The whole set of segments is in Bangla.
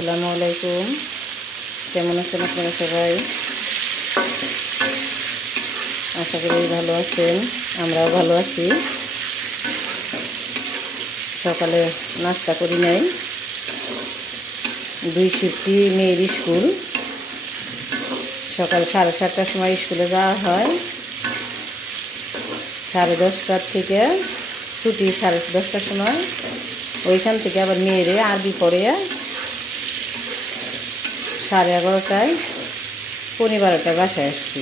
আসসালামু আলাইকুম। কেমন আছেন আপনারা সবাই? আশা করি ভালো আছেন, আমরাও ভালো আছি। সকালে নাস্তা করি নাই, 2 শিফটি মেয়ের স্কুল। সকাল 7:30টার সময় স্কুলে যাওয়া হয়, 10:30টার থেকে ছুটি 10:30টার সময়। ওইখান থেকে আবার মেয়েরে আরবি পড়ে 11:30টায় 12:30টায় বাসায় আসছি।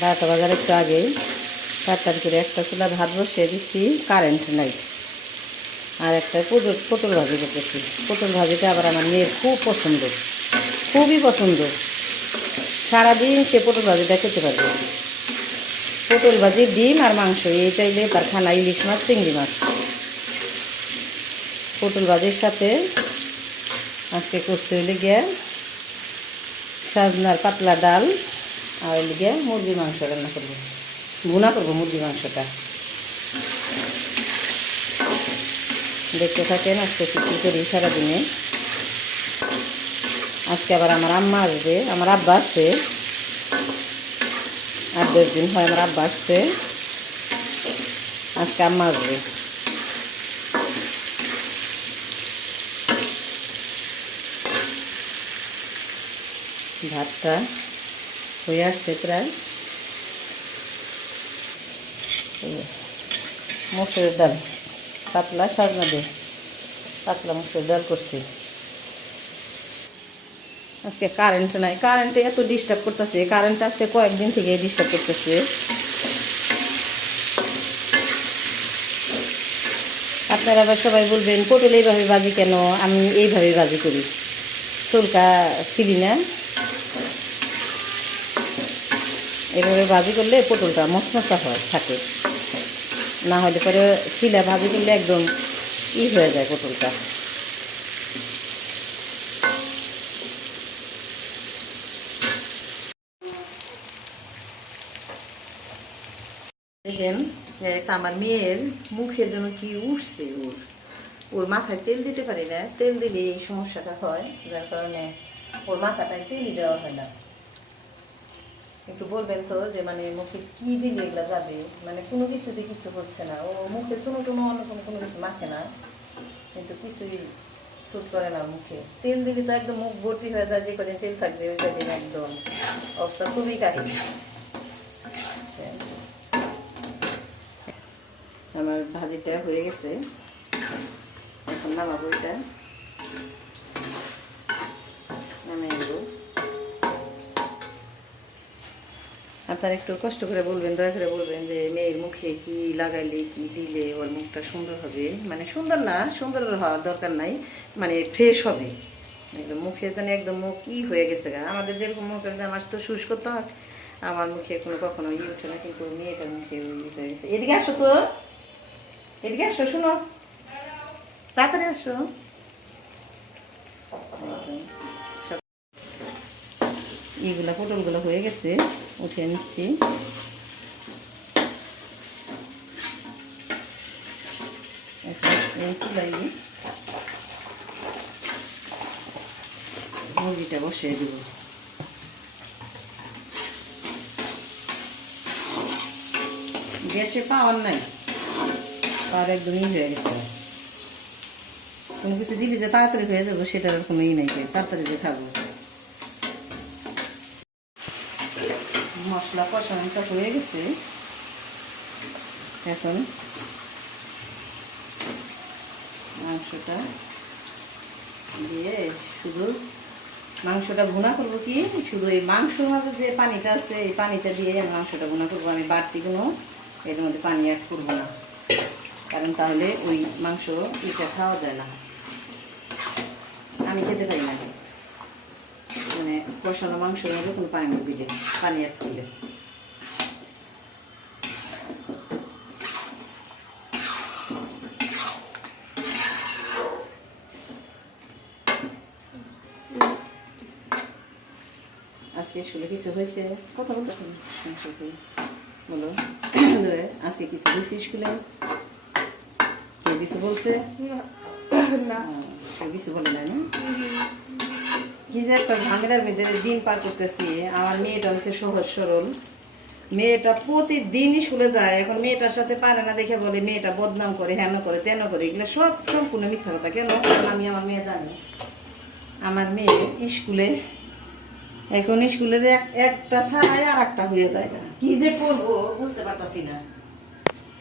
12টা বাজার একটু আগেই 4টার করে একটা চুলা ভাত বসিয়ে দিচ্ছি, কারেন্ট নাই। আর একটা পটল ভাজি করতেছি। পটল ভাজিটা আবার আমার মেয়ের খুব পছন্দ, খুবই পছন্দ। সারাদিন সে পটল ভাজিটা খেতে পারবে। পটল ভাজি, ডিম আর মাংস, এই চাইলে তার খানা ইলিশ মাছ, চিংড়ি মাছ। পটল ভাজির সাথে আজকে করতে হইলে গিয়ে সাজনার পাতলা ডাল, আর হইলে গিয়ে মুরগির মাংস রান্না করবো, ভুনা করবো মুরগির মাংসটা। দেখতে থাকেন আজকে কী করি সারাদিনে। আজকে আবার আমার আম্মা আসবে, আমার আব্বা আসছে। 8-10 দিন হয় আমার আব্বা আসছে, আজকে আম্মা আসবে। ভাতটা হয়ে আসছে প্রায়। মসুরের ডাল, পাতলা সাজনা দিয়ে পাতলা মসুরের ডাল করছি। আজকে কারেন্ট নাই, কারেন্টে এত ডিস্টার্ব করতেছে। কারেন্ট আজকে কয়েকদিন থেকে ডিস্টার্ব করতেছে। আপনারা আবার সবাই বলবেন পটল এইভাবে ভাজি কেন, আমি এইভাবে ভাজি করি। চুলকা ছিলি না, এভাবে ভাজি করলে পটলটা মচমচা হয় থাকে, না হলে পরে ছিলা ভাজি করলে একদম হয়ে যায় পটলটা। দেখেন আমার মেয়ের মুখের জন্য কি উঠছে, ওর মাথায় তেল দিতে পারি না। তেল দিলে এই সমস্যাটা হয়, যার কারণে ওর মাথাটায় তেলই দেওয়া হয় না। একটু বলবেন তো যে মানে মুখে কি দিলে এগুলো যাবে, মানে কোনো কিছুতে কিছু হচ্ছে না। ও মুখে কোনো অন্য কোনো কিছু মাখে না, কিন্তু কিছুই স্যুট করে না মুখে। তেল দিলে তো একদম মুখ ভর্তি হয়ে যায়, যে কদিন তেল থাকবে ওই কদিন একদম অবস্থা খুবই কাহিনী। আমার ভাজিটা হয়ে গেছে, এখন নামাবো। এটা নামিয়ে দেবো। আপনারা একটু কষ্ট করে বলবেন, দয়া করে বলবেন যে মেয়ের মুখে কি লাগাইলে কি দিলে ওর মুখটা সুন্দর হবে। মানে সুন্দর না, সুন্দর হওয়ার দরকার নাই, মানে ফ্রেশ হবে একদম। মুখে যেন একদম মুখ হয়ে গেছে গা। আমাদের যেরকম মুখ, আমার তো শুষ্ক তো, আমার মুখে কখনো উঠে না, কিন্তু মেয়েটার মুখে হয়ে গেছে। এদিকে আসো তো, এদিকে আসো, শুনো, তাড়াতাড়ি আসো। এইগুলা পটলগুলো হয়ে গেছে, উঠিয়ে নিচ্ছি। এই চুলাই মুরগিটা বসিয়ে দেব। গ্যাসে পাওয়ার নাই, পাওয়ার একদমই হয়ে গেছে। কোনো কিছু দিলে যে তাড়াতাড়ি হয়ে যাবো সেটার কোনো নেই, তাড়াতাড়ি যে খাবো। মশলা কষানোটা হয়ে গেছে, এখন মাংসটা দিয়ে শুধু মাংসটা ভুনা করবো। কি শুধু এই মাংস মাঝে যে পানিটা আছে, এই পানিটা দিয়ে আমি মাংসটা ভুনা করবো। আমি বাড়তি কোনো এর মধ্যে পানি অ্যাড করবো না, কারণ তাহলে ওই মাংস খাওয়া যায় না, আমি খেতে পারি না। মানে কষানো মাংসের মধ্যে কোনো পানি অ্যাড করলে। আজকে স্কুলে কিছু হয়েছে, কথা বলতে বলো। আজকে কিছু হয়েছে স্কুলে, কেউ কিছু বলছে? না কিছু বলে নাই না কি যে একটা ঝামেলার ভিতরে দিন পার করতেছি। আমার মেয়েটা হচ্ছে সহজ সরল, মেয়েটা প্রতিদিনই স্কুলে যায়। এখন মেয়েটার সাথে পারে না দেখে বলে মেয়েটা বদনাম করে, হেন করে তেন করে, এগুলো সব সম্পূর্ণ মিথ্যা কথা। কেন? কারণ আমি আমার মেয়ে জানি আমার মেয়ে স্কুলে এখন স্কুলের একটা ছাড়াই আর একটা হয়ে যায় না, কি যে করবো বুঝতে পারতাছি না।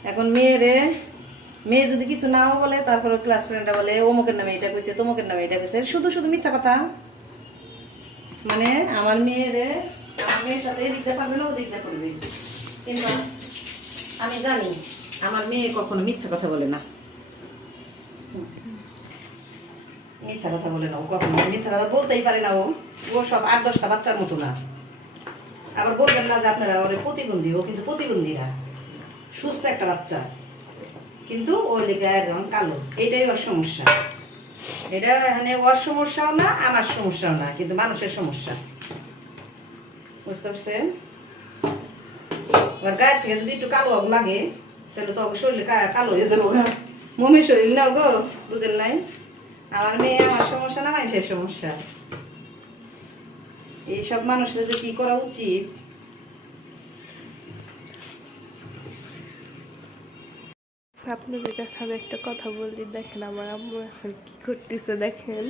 এখন মেয়ে যদি কিছু নাও বলে তারপরে ক্লাস ফ্রেন্ডরা বলে অমুকের নামে এটা কইছে, তমুকের নামে এটা কইছে, শুধু শুধু মিথ্যা কথা। মানে আমার মেয়ের সাথে দিতে পারবে না, ও দিতে পারবে, কিন্তু আমি জানি আমার মেয়ে কখনো মিথ্যা কথা বলে না, মিথ্যা কথা বলে না। ও কখনো মিথ্যা কথা বলতেই পারে না। ও সব 8-10টা বাচ্চার মতো না। আবার বলবেন না যে আপনারা ওরে প্রতিবন্ধী, ও কিন্তু প্রতিবন্ধী না, সুস্থ একটা বাচ্চা, কিন্তু ওর লেগে একদম কালো। এটাই ওর সমস্যা। এটা এখানে ওর সমস্যাও না, আমার সমস্যাও না, কিন্তু মানুষের সমস্যা। বুঝতে পারছেন? ওর গায়ের থেকে যদি একটু কালো লাগে তাহলে তো শরীরে কালো হয়ে যাবো। মমির শরীর নাও গো, বুঝেন নাই? আমার মেয়ে আমার সমস্যা না, মানুষের সমস্যা। এইসব মানুষের যে কি করা উচিত। আপনাদের কাছে আমি একটা কথা বলি, দেখেন আমার আম্মু এখন কি করতেছে। দেখেন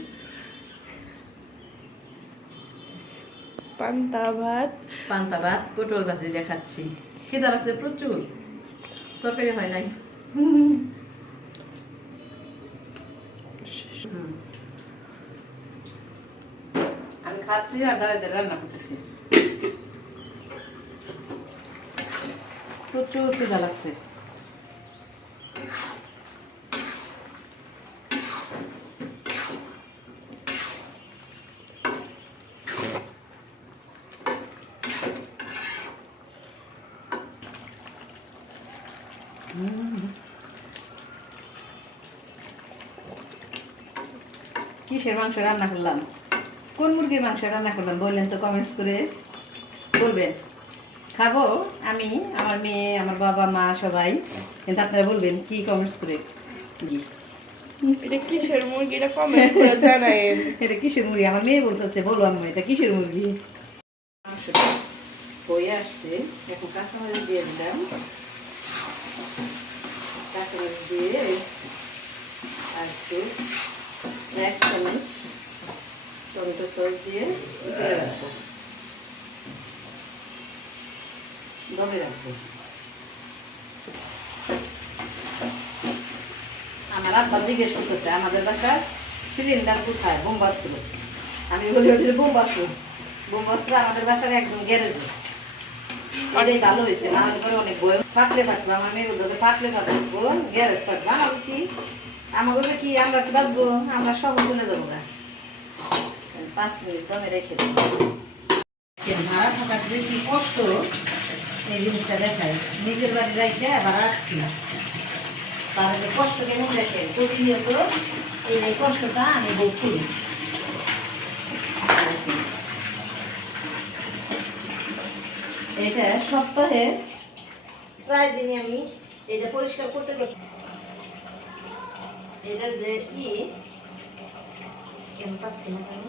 পান্তা ভাত পটল ভাজি দেখাচ্ছি। খিদা লাগছে প্রচুর, তরকারি হয় নাই। আমি খাচ্ছি আর দাঁড়িয়ে রান্না করতেছি। প্রচুর খিদা লাগছে। কিসের মাংস রান্না করলাম, কোন মুরগির মাংস রান্না করলাম বললেন তো কমেন্টস করে বলবেন। খাবো আমি, আমার মেয়ে, আমার বাবা মা সবাই, কিন্তু আপনারা বলবেন কি কমেন্টস করে। এটা কিসের মুরগি, এটা কমেন্ট করে জানায়েন। এটা কিসের মুরগি? আমার মেয়ে বলতেছে বলো আম্মু এটা কিসের মুরগি। মাংসটা হয়ে আসছে, এখন কাঁচামরিচ দিয়ে দিলাম। কাঁচামরিচ দিয়ে আর একটু 1 চামচ টমেটো সস দিয়ে রাখবো, দমে রাখবো। আমার আব্বা জিজ্ঞেস করতেছে আমাদের বাসার সিলিন্ডার কোথায়, বোমবাস্ত্র। আমি বলি ওটা বোমবাস্ত্র আমাদের বাসার একদম গ্যারেজে। অনেক ভালো হয়েছে, না হলে পরে অনেক বই ফাটলে ফাটবো। আমার মেয়ে বলতে ফাটলে ফাটবো, গ্যারেজ ফাটবো। আমার কি আমাকে কি আমরা কি বাঁচবো, আমরা সব চলে যাবো না। 5 মিনিট দমে রেখে দেবো। ভাড়া থাকার যে কি কষ্ট এই জিনিসটা দেখায়। নিজের বাড়ি যাইতে ভাড়া আসছি না, তার যে কষ্ট কেমন দেখে প্রতিনিয়ত এই কষ্টটা আমি ভোগ করি। এটা সপ্তাহে প্রায় দিনই আমি এটা পরিষ্কার করতে করতে, এটা যে কি কেন পাচ্ছি না কেন,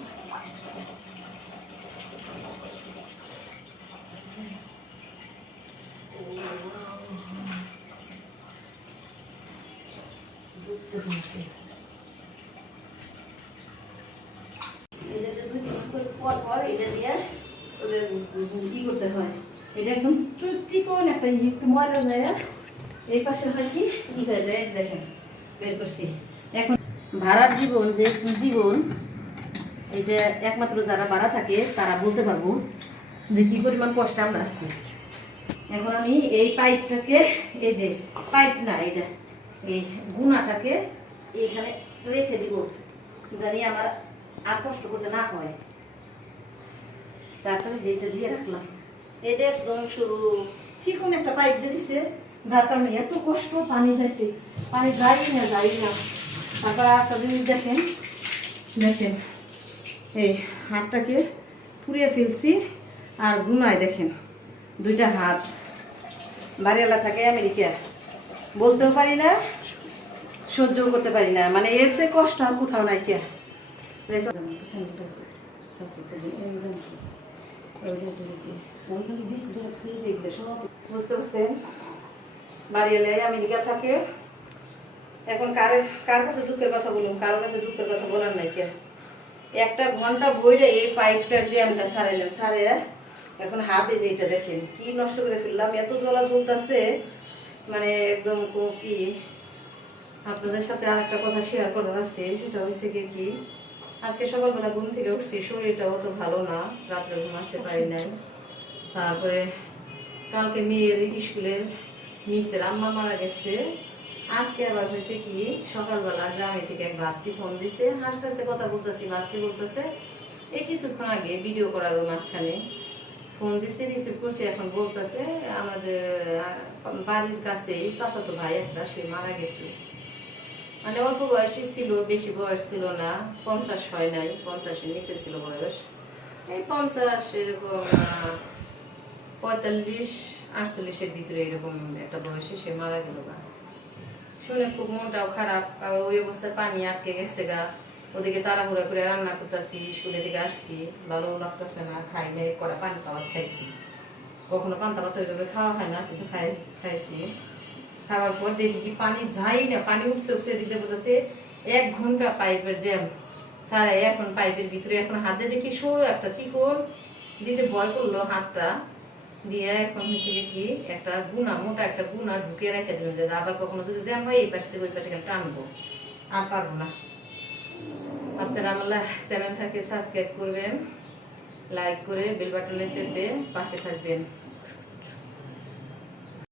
কি করতে হয়, এটা একদম চিকন একটা একটু ময়লা যায়। এই পাশে হয় কি হয়ে যায়, দেখেন বের করছি। এখন ভাড়ার জীবন যে কি জীবন, এটা একমাত্র যারা ভাড়া থাকে তারা বলতে পারবো যে কি পরিমাণ কষ্ট আমরা আছি। এখন আমি এই পাইপটাকে, এই যে পাইপ না এটা, এই গুনাটাকে এইখানে রেখে দিব, জানি আমার আর কষ্ট করতে না হয়। তারপরে যেটা দিয়ে রাখলাম, এটা একদম সরু চিকন একটা পাইপ দিয়ে দিচ্ছে, যার কারণে এত কষ্ট পানি যাইতে, পানি যাই না। তারপর একটা জিনিস দেখেন এই হাতটাকে পুড়িয়ে ফেলছি, আর গুনায় দেখেন 2টা হাত। বাড়িওয়ালা থাকে আমেরিকা, বলতেও পারি না, সহ্য করতে পারি না, মানে এর চেয়ে কষ্ট আর কোথাও নাই কে। দেখো বুঝতে পারছেন, বাড়ি এলে আমেরিকা থাকে। এখন কার কার কাছে দুঃখের কথা বলুন, কারো কাছে দুঃখের কথা বলার নাই কে। 1 ঘন্টা বইরে এই পাইপটার জ্যামটা সারাইলাম, সারে এখন হাতে যেটা দেখেন কি নষ্ট করে ফেললাম, এত জ্বলা জ্বলতেছে, মানে একদম কি। আপনাদের সাথে আর একটা কথা শেয়ার করার আছে, সেটা হচ্ছে কি, আজকে সকালবেলা ঘুম থেকে উঠছি, শরীরটাও তো ভালো না, রাত্রে ঘুম আসতে পারি নাই। তারপরে কালকে মেয়ের স্কুলের মিসের আম্মা মারা গেছে। আজকে আবার হয়েছে কি, সকালবেলা গ্রামে থেকে এক ভাস্তি ফোন দিছে, হাসতে হাসতে কথা বলতেছি, ভাস্তি বলতেছে এই কিছুক্ষণ আগে ভিডিও করার মাঝখানে ফোন দিছে, রিসিভ করছি। এখন বলতেছে আমাদের বাড়ির কাছেই চাচাতো ভাই একটা, সে মারা গেছে। মানে অল্প বয়সী ছিল, বেশি বয়স ছিল না, 50 হয় নাই, 50-এর নিচে ছিল বয়স, এই 50 এরকম 45-48-এর ভিতরে এরকম একটা বয়সে সে মারা গেল গা। শুনে খুব মনটাও খারাপ। আর ওই অবস্থায় পানি আটকে গেছে গা, ওদিকে তাড়াহুড়া করে রান্না করতেছি, স্কুলে থেকে আসছি, ভালো লাগতেছে না, খাই নাই, কড়া পানি পাওয়া খাইছি। কখনো পান্তা ভাত ওইভাবে খাওয়া হয় না, কিন্তু খাইছি। খাওয়ার পর দেখি কি পানি যাই না, পানি উঠছে উঠছে, দিতে বলতেছে 1 ঘন্টা পাইপের জ্যাম সারা। এখন পাইপের ভিতরে এখন হাতে দেখি সরু একটা চিকন, দিতে ভয় করলো হাতটা দিয়ে। এখন হচ্ছে কি একটা গুনা, মোটা একটা গুনা ঢুকিয়ে রেখে দিলাম, যে আবার কখনো যদি জ্যাম হয় এই পাশে থেকে ওই পাশে টানবো, আর পারবো না। আপনারা আমার চ্যানেলটাকে সাবস্ক্রাইব করবেন, লাইক করে বেল বাটনে চেপে পাশে থাকবেন।